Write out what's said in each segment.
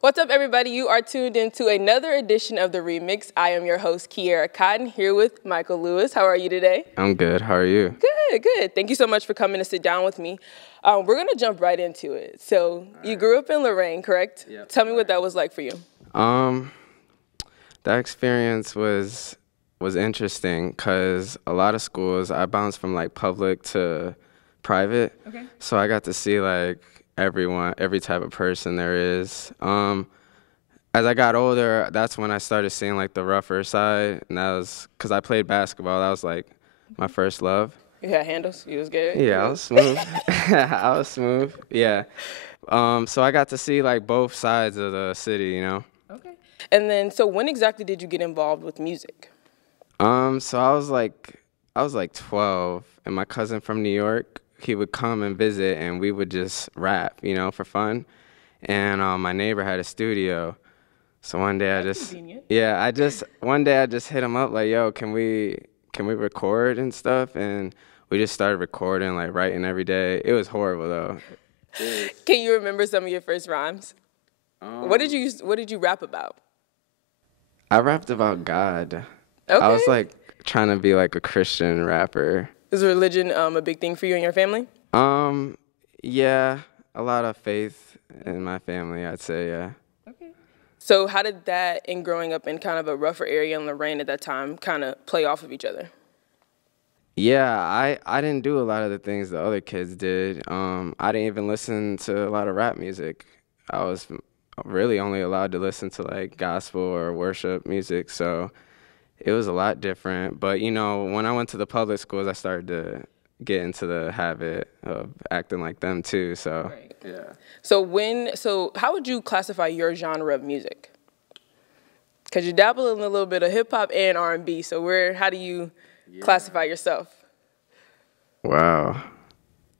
What's up, everybody? You are tuned into another edition of the Remix. I am your host, Kierra Cotton, here with Michael Lewis. How are you today? I'm good. How are you? Good, good. Thank you so much for coming to sit down with me. We're going to jump right into it. So you grew up in Lorain, correct? Yep. Tell me what that was like for you. That experience was interesting because a lot of schools, I bounced from like public to private. Okay. So I got to see like every type of person there is. As I got older, that's when I started seeing like the rougher side, and that was because I played basketball. That was like my first love. You had handles? You was good? Yeah, I was smooth. I was smooth. Yeah. So I got to see like both sides of the city, you know. Okay. And then, so when exactly did you get involved with music? So I was like 12, and my cousin from New York, he would come and visit, and we would just rap, you know, for fun. And my neighbor had a studio, so one day one day I just hit him up like, yo, can we record and stuff? And we just started recording, like writing every day. It was horrible though. Can you remember some of your first rhymes? What did you rap about? I rapped about God. Okay. I was like trying to be like a Christian rapper. Is religion a big thing for you and your family? Yeah, a lot of faith in my family, I'd say, yeah. Okay. So how did that and growing up in kind of a rougher area in Lorain at that time kind of play off of each other? Yeah, I didn't do a lot of the things the other kids did. I didn't even listen to a lot of rap music. I was really only allowed to listen to like gospel or worship music, so it was a lot different. But, you know, when I went to the public schools, I started to get into the habit of acting like them too, so, right. Yeah. So how would you classify your genre of music? Because you dabble in a little bit of hip-hop and R&B, so how do you classify yourself? Wow.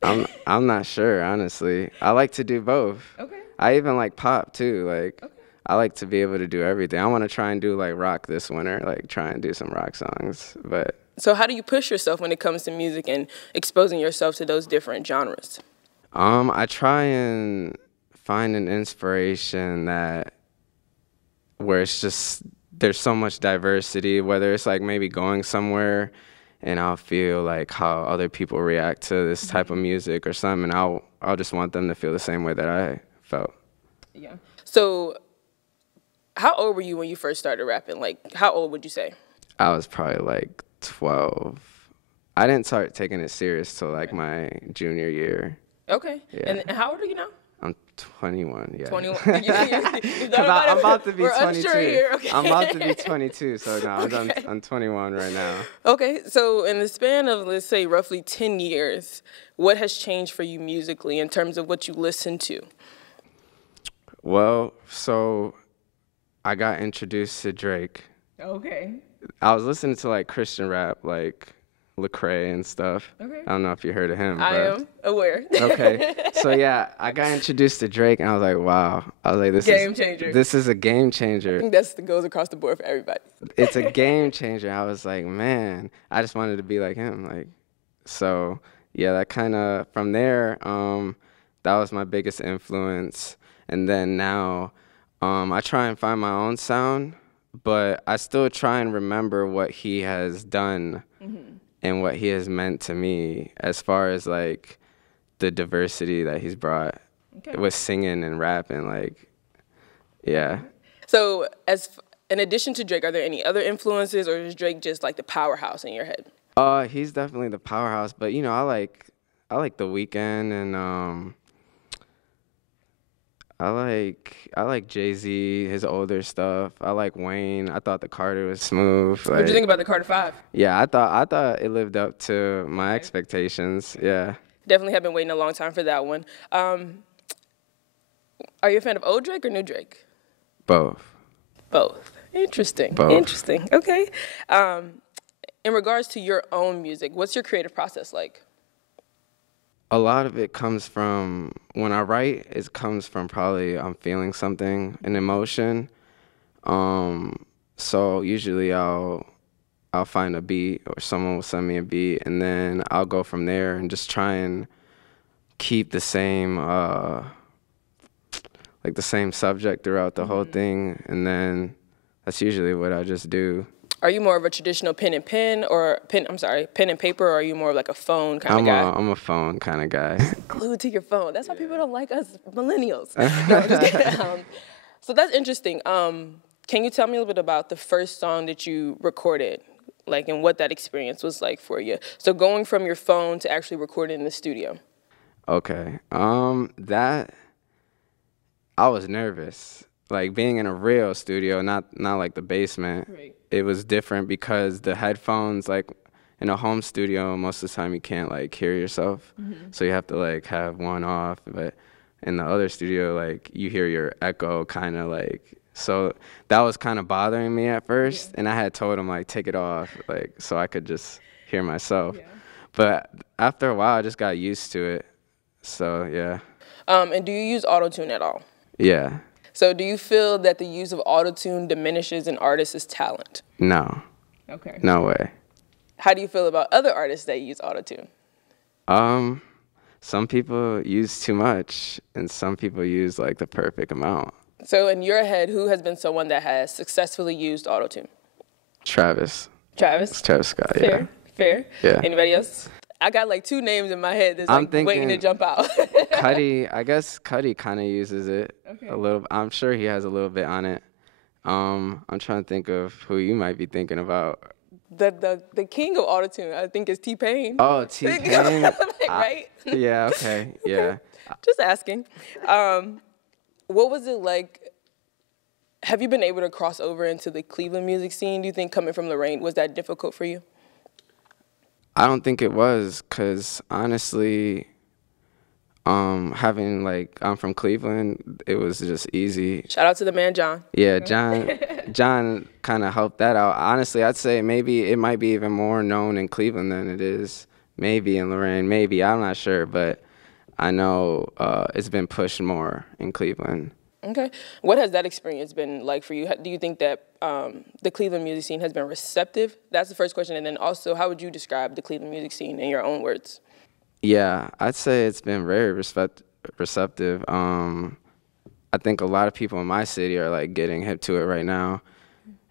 I'm not sure, honestly. I like to do both. Okay. I even like pop too, like. Okay. I like to be able to do everything. I want to try and do like rock this winter, like try and do some rock songs. But so how do you push yourself when it comes to music and exposing yourself to those different genres? I try and find an inspiration where it's just there's so much diversity, whether it's like maybe going somewhere and I'll feel like how other people react to this type of music or something, and I'll just want them to feel the same way that I felt. Yeah. So how old were you when you first started rapping? Like, how old would you say? I was probably like 12. I didn't start taking it serious till like my junior year. Okay. Yeah. And how old are you now? I'm 21, yeah. 21. I'm about to be 22. Unsure here. Okay. I'm about to be 22, so no, okay. I'm 21 right now. Okay, so in the span of, let's say, roughly 10 years, what has changed for you musically in terms of what you listen to? Well, so I got introduced to Drake. Okay. I was listening to like Christian rap, like Lecrae and stuff. Okay. I don't know if you heard of him. I am aware. Okay. So yeah, I got introduced to Drake and I was like, wow. I was like, game changer. This is a game changer. I think that goes across the board for everybody. It's a game changer. I was like, man, I just wanted to be like him. Like, so yeah, that kind of from there, that was my biggest influence. And then now, I try and find my own sound, but I still try and remember what he has done. Mm-hmm. And what he has meant to me as far as like the diversity that he's brought with singing and rapping, like, yeah. So in addition to Drake, are there any other influences, or is Drake just like the powerhouse in your head? He's definitely the powerhouse, but you know, I like The Weeknd, and I like Jay-Z, his older stuff. I like Wayne. I thought the Carter was smooth. What did you think about the Carter 5? Yeah, I thought it lived up to my expectations. Yeah. Definitely have been waiting a long time for that one. Are you a fan of old Drake or new Drake? Both. Both. Interesting. Both. Interesting. Okay. In regards to your own music, what's your creative process like? A lot of it comes from, when I write, it comes from probably I'm feeling something, an emotion. So usually I'll find a beat, or someone will send me a beat, and then I'll go from there and just try and keep the same like the same subject throughout the whole thing, and then that's usually what I just do. Are you more of a traditional pen and paper, or are you more of like a phone kind of guy? I'm a phone kind of guy. Glued to your phone. That's why people don't like us millennials. No, I'm just kidding. So that's interesting. Can you tell me a little bit about the first song that you recorded, like, and what that experience was like for you? So going from your phone to actually recording in the studio. Okay. That I was nervous. Like being in a real studio, not like the basement. Right. It was different because the headphones, like in a home studio, most of the time you can't like hear yourself. So you have to like have one off. But in the other studio, like you hear your echo kind of like, so that was kind of bothering me at first. And I had told him like, take it off, like, so I could just hear myself. Yeah. But after a while, I just got used to it. So, yeah. And do you use autotune at all? Yeah. So do you feel that the use of autotune diminishes an artist's talent? No. Okay. No way. How do you feel about other artists that use autotune? Some people use too much, and some people use like the perfect amount. So in your head, who has been someone that has successfully used autotune? Travis. Travis? Travis Scott, Fair, yeah. fair. Yeah. Anybody else? I got like 2 names in my head that's I'm like thinking waiting to jump out. Cudi, I guess Cudi kind of uses it a little. I'm sure he has a little bit on it. I'm trying to think of who you might be thinking about. The king of autotune, I think, is T-Pain. Oh, T-Pain. Right? Yeah, okay, yeah. Just asking. What was it like? Have you been able to cross over into the Cleveland music scene? Do you think coming from Lorain, was that difficult for you? I don't think it was, because honestly, having like, I'm from Cleveland, it was just easy. Shout out to the man, John. Yeah, John kind of helped that out. Honestly, I'd say maybe it might be even more known in Cleveland than it is maybe in Lorain. Maybe, I'm not sure, but I know it's been pushed more in Cleveland. Okay. What has that experience been like for you? Do you think that the Cleveland music scene has been receptive? That's the first question. And then also, how would you describe the Cleveland music scene in your own words? Yeah, I'd say it's been very receptive. I think a lot of people in my city are like getting hip to it right now.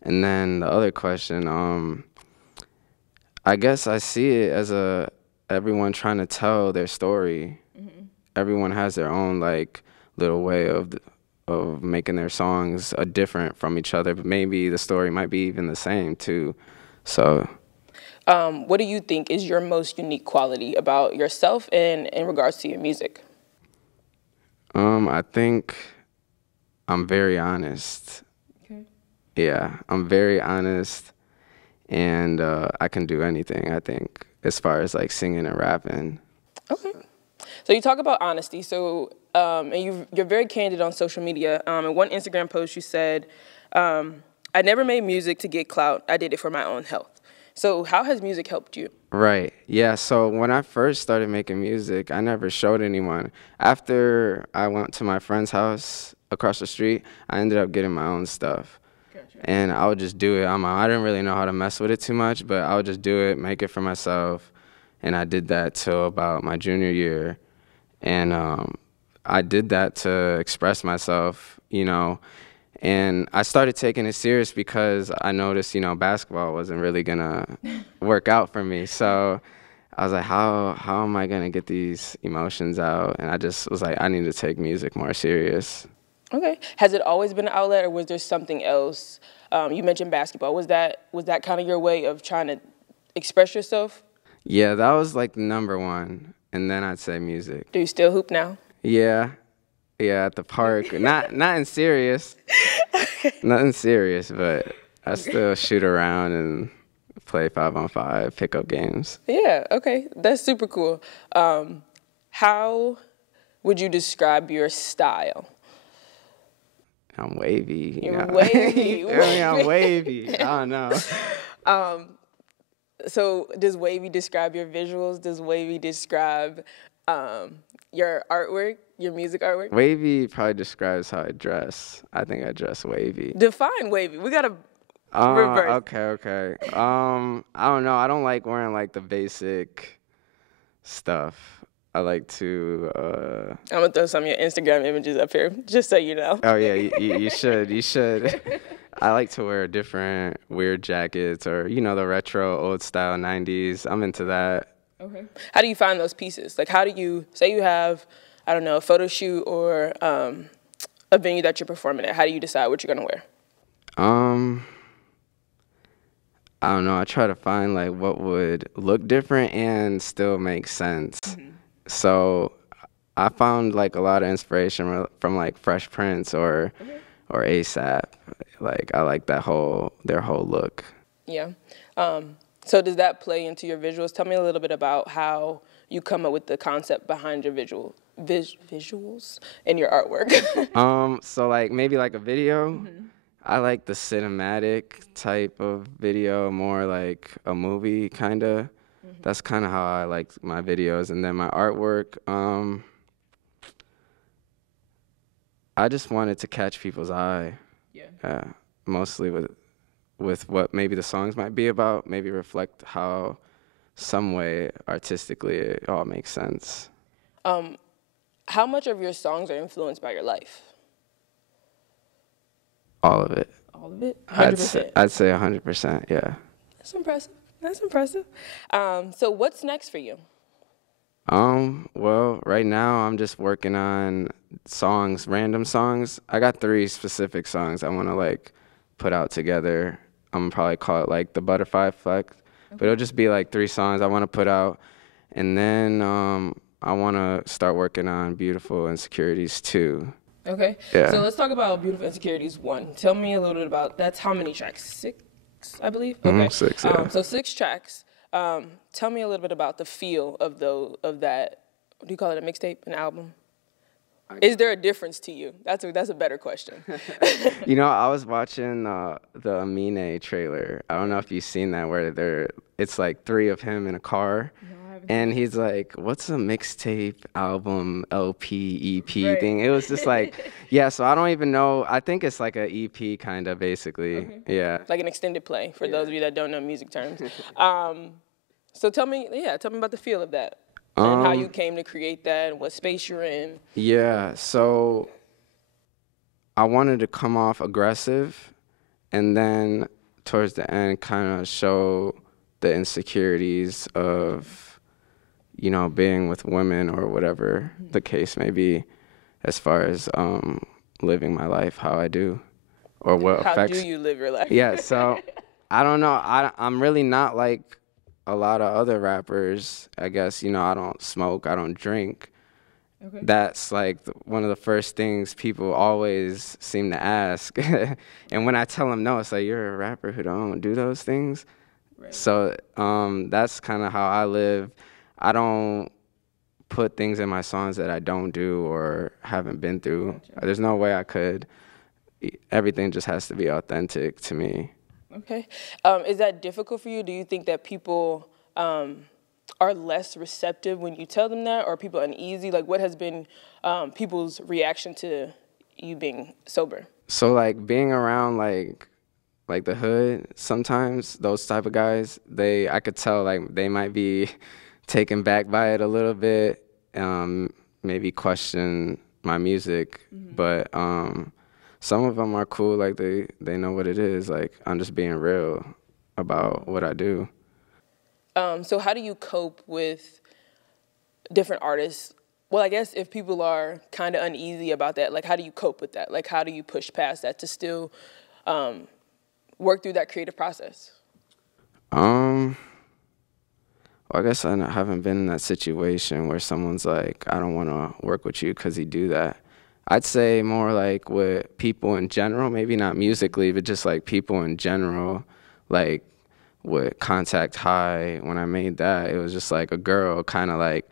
And then the other question, I guess I see it as everyone trying to tell their story. Everyone has their own like little way of making their songs different from each other, but maybe the story might be even the same too. So, what do you think is your most unique quality about yourself and in regards to your music? I think I'm very honest. Okay. Yeah, I'm very honest, and I can do anything, I think, as far as like singing and rapping. Okay. So you talk about honesty. So and you're very candid on social media. In one Instagram post, you said, "I never made music to get clout. I did it for my own health." So how has music helped you? Right. Yeah. So when I first started making music, I never showed anyone. After I went to my friend's house across the street, I ended up getting my own stuff. Gotcha. And I would just do it on my own. I didn't really know how to mess with it too much, but I would just do it, make it for myself. And I did that till about my junior year. And I did that to express myself, you know. And I started taking it serious because I noticed, you know, basketball wasn't really going to work out for me. So I was like, how am I going to get these emotions out? And I just was like, I need to take music more serious. Okay. Has it always been an outlet, or was there something else? You mentioned basketball. Was that kind of your way of trying to express yourself? Yeah, that was like number one. And then I'd say music. Do you still hoop now? Yeah. Yeah, at the park. Not in serious. Nothing serious, but I still shoot around and play 5-on-5 pickup games. Yeah, okay. That's super cool. How would you describe your style? I'm wavy. You're wavy. I'm wavy. I don't know. So does wavy describe your visuals? Does wavy describe your artwork, your music artwork? Wavy probably describes how I dress. I think I dress wavy. Define wavy. We gotta reverse. Okay. I don't know. I don't like wearing like the basic stuff. I like to. I'm gonna throw some of your Instagram images up here, just so you know. Oh yeah, you should. You should. I like to wear different weird jackets, or the retro, old style '90s. I'm into that. Okay. How do you find those pieces? Like, how do you say you have, I don't know, a photo shoot or a venue that you're performing at? How do you decide what you're gonna wear? I don't know. I try to find like what would look different and still make sense. So I found like a lot of inspiration from like Fresh Prince or ASAP. Like I like their whole look. Yeah. So does that play into your visuals? Tell me a little bit about how you come up with the concept behind your visuals and your artwork. So like maybe like a video. I like the cinematic type of video, more like a movie kind of. That's kind of how I like my videos. And then my artwork, I just wanted to catch people's eye. Yeah. Mostly with what maybe the songs might be about, maybe reflect how some way artistically it all makes sense. How much of your songs are influenced by your life? All of it. All of it? 100%? I'd say 100%, yeah. That's impressive. That's impressive. So what's next for you? Well, right now I'm just working on songs, random songs. I got 3 specific songs I want to like put out together. I'm gonna probably call it like the Butterfly Effect, but it'll just be like 3 songs I want to put out. And then I want to start working on Beautiful Insecurities 2. Okay. Yeah. So let's talk about Beautiful Insecurities 1. Tell me a little bit about, that's how many tracks? 6, I believe? Okay. 6, yeah. So 6 tracks. Tell me a little bit about the feel of that, what do you call it, a mixtape, an album? Is there a difference to you? That's a better question. I was watching the Amine trailer. I don't know if you've seen that, where it's like 3 of him in a car. And he's like, what's a mixtape, album, LP, EP thing? It was just like, yeah, so I don't even know. I think it's like an EP kind of, basically. Yeah. Like an extended play, for those of you that don't know music terms. So tell me about the feel of that. And how you came to create that, and what space you're in. Yeah, so I wanted to come off aggressive, and then towards the end kind of show the insecurities of being with women, or whatever the case may be, as far as living my life how I do, or what affects. How do you live your life? Yeah, so I don't know. I'm really not like a lot of other rappers. I guess I don't smoke, I don't drink. Okay. That's like one of the first things people always seem to ask. And when I tell them no, it's like, you're a rapper who don't do those things. Right. So that's kind of how I live. I don't put things in my songs that I don't do or haven't been through. Gotcha. There's no way I could. Everything just has to be authentic to me. Okay. Is that difficult for you? Do you think that people are less receptive when you tell them that, or are people uneasy? Like, what has been people's reaction to you being sober? So, like, being around, like the hood, sometimes those type of guys, I could tell, like, they might be taken back by it a little bit, maybe question my music, but some of them are cool, like they know what it is, like I'm just being real about what I do. So how do you cope with different artists? Well, I guess if people are kind of uneasy about that, like how do you cope with that? Like how do you push past that to still work through that creative process? Well, I guess I haven't been in that situation where someone's like, I don't want to work with you because you do that. I'd say more like with people in general, maybe not musically, but just like people in general, like with Contact High, when I made that, it was just like a girl kind of like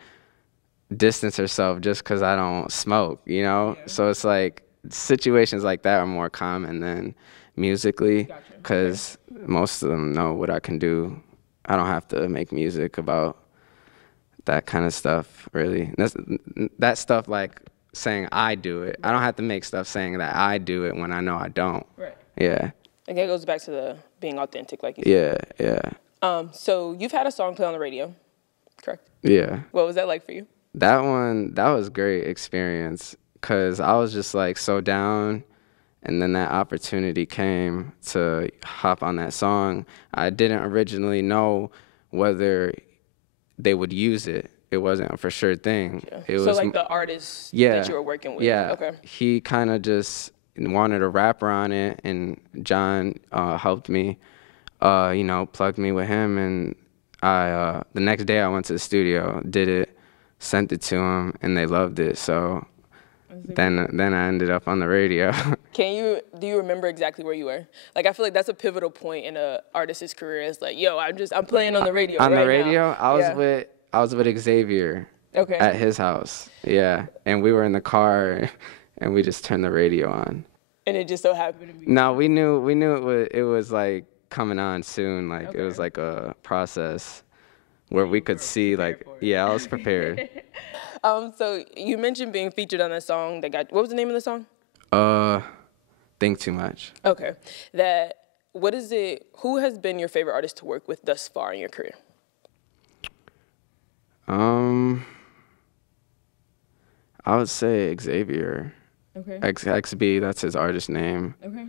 distance herself just because I don't smoke, Yeah. So it's like situations like that are more common than musically, because most of them know what I can do. I don't have to make music about that kind of stuff, really. That stuff like saying I do it. I don't have to make stuff saying that I do it when I know I don't. Right. Yeah. Again, it goes back to the being authentic, like you said. Yeah. So you've had a song play on the radio, correct? Yeah. What was that like for you? That was great experience because I was just like so down, and then that opportunity came to hop on that song. I didn't originally know whether they would use it. It wasn't a for sure thing. Yeah. It So was like the artist yeah, that you were working with. yeah. Okay. He kind of just wanted a rapper on it, and John helped me, you know, plugged me with him, and I the next day I went to the studio, did it, sent it to him, and they loved it. So then I ended up on the radio. Do you remember exactly where you were? Like, I feel like that's a pivotal point in a artist's career. It's like, yo, I'm playing on the radio On right the radio, now. I was with Xavier. Okay. At his house, yeah, and we were in the car, and we just turned the radio on. And it just so happened to be. No, we knew it was like coming on soon. Like it was like a process where we could see like, yeah, I was prepared. So you mentioned being featured on that song what was the name of the song? Think Too Much. Okay. Who has been your favorite artist to work with thus far in your career? I would say Xavier. Okay. XB, that's his artist name. Okay.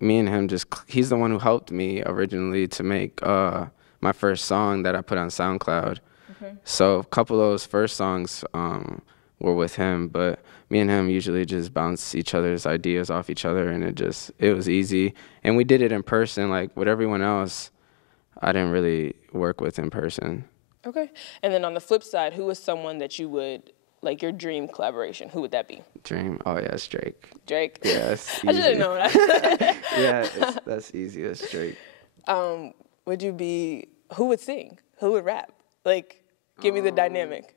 Me and him he's the one who helped me originally to make my first song that I put on SoundCloud. Okay. So a couple of those first songs were with him, but me and him usually just bounce each other's ideas off each other, and it was easy. And we did it in person. Like with everyone else, I didn't really work with in person. Okay. And then on the flip side, who is someone that you would, like your dream collaboration, who would that be? Dream? Oh, yeah, it's Drake. Drake? Yeah, it's easy. I should have known that. Yeah, that's easy. It's Drake. Who would sing? Who would rap? Like, give me the dynamic.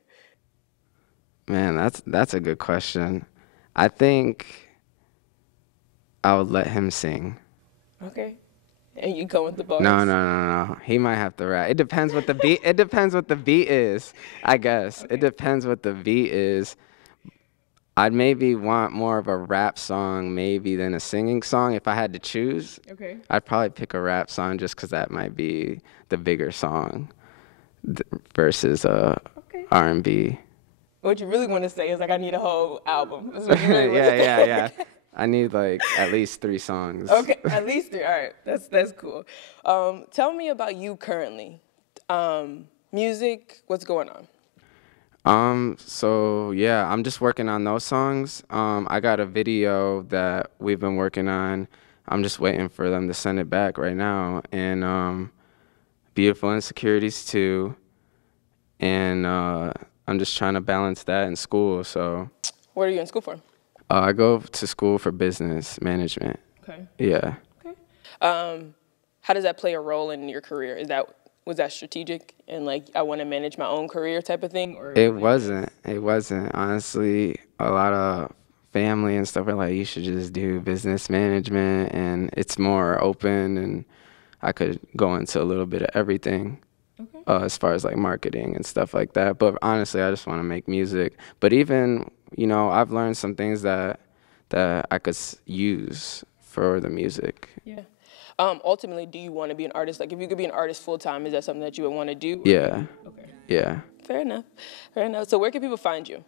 Man, that's a good question. I think I would let him sing. Okay. And you go with the bars? No. He might have to rap. It depends what the beat. It depends what the beat is. I guess it depends what the beat is. I'd maybe want more of a rap song maybe than a singing song if I had to choose. Okay. I'd probably pick a rap song just because that might be the bigger song versus R&B. What you really want to say is like, I need a whole album. Yeah. I need like at least 3 songs. Okay, at least 3. All right, that's cool. Tell me about you currently. Music, what's going on? So yeah, I'm just working on those songs. I got a video that we've been working on. I'm just waiting for them to send it back right now. And Beautiful Insecurities too. And I'm just trying to balance that in school. So. What are you in school for? I go to school for business management. Okay. Yeah. Okay. How does that play a role in your career? Was that strategic and like I want to manage my own career type of thing? Or It wasn't. Honestly, a lot of family and stuff are like, you should just do business management, and it's more open, and I could go into a little bit of everything. Okay. As far as like marketing and stuff like that. But honestly, I just want to make music. But even, you know, I've learned some things that I could use for the music. Yeah. Ultimately, do you want to be an artist? Like, if you could be an artist full time, is that something that you would want to do? Yeah. Okay. Yeah. Fair enough. So where can people find you?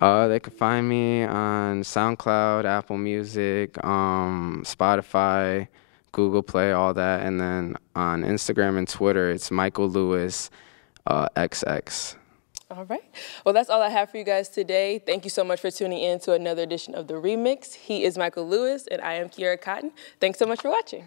They could find me on SoundCloud, Apple Music, Spotify, Google Play, all that. And then on Instagram and Twitter, it's Michael Lewis XX. All right. Well, that's all I have for you guys today. Thank you so much for tuning in to another edition of The Remix. He is Michael Lewis, and I am Kierra Cotton. Thanks so much for watching.